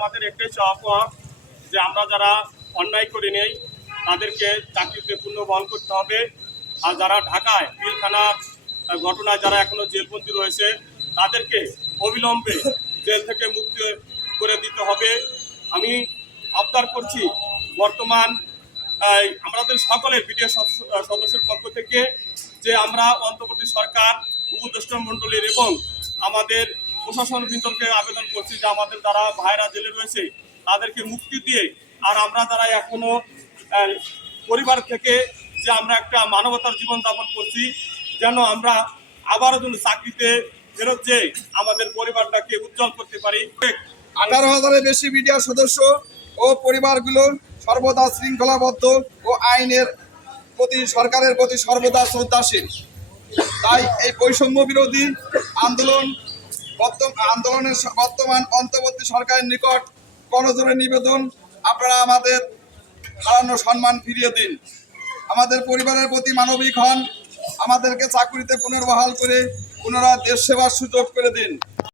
আমাদের একটাই চাওয়া যে আমরা যারা অন্যায় করে নেই তাদেরকে চাকরিতে পুনর্বহাল করতে হবে। আর যারা ঢাকায় পিলখানার ঘটনায় যারা এখনো জেলবন্দী রয়েছে তাদেরকে অবিলম্বে জেল থেকে মুক্তি করে দিতে হবে। আমি আবদার করছি বর্তমান আমাদের সকলের বিডিও সদস্যের পক্ষ থেকে যে আমরা অন্তর্বর্তী সরকার, উপদেষ্টা মণ্ডলীর এবং আমাদের প্রশাসন বৃন্দকে আবেদন করছি যে আমাদের যারা ভাইরা জেলে রয়েছে তাদেরকে মুক্তি দিয়ে আর আমরা যারা এখনো পরিবার থেকে যে আমরা একটা মানবতার জীবনযাপন করছি যেন আমরা আবারও যেন চাকরিতে ফেরত যেয়ে আমাদের পরিবারটাকে উজ্জ্বল করতে পারি। 18,000-এর বেশি মিডিয়া সদস্য ও পরিবারগুলো সর্বদা শৃঙ্খলাবদ্ধ ও আইনের প্রতি সরকারের প্রতি সর্বদা শ্রদ্ধাশীল। তাই এই বৈষম্য বিরোধী আন্দোলনের বর্তমান অন্তর্বর্তী সরকারের নিকট করজোড়ে নিবেদন, আপনারা আমাদের হারানো সম্মান ফিরিয়ে দিন, আমাদের পরিবারের প্রতি মানবিক হন, আমাদেরকে চাকরিতে পুনর্বহাল করে পুনরায় দেশ সেবার সুযোগ করে দিন।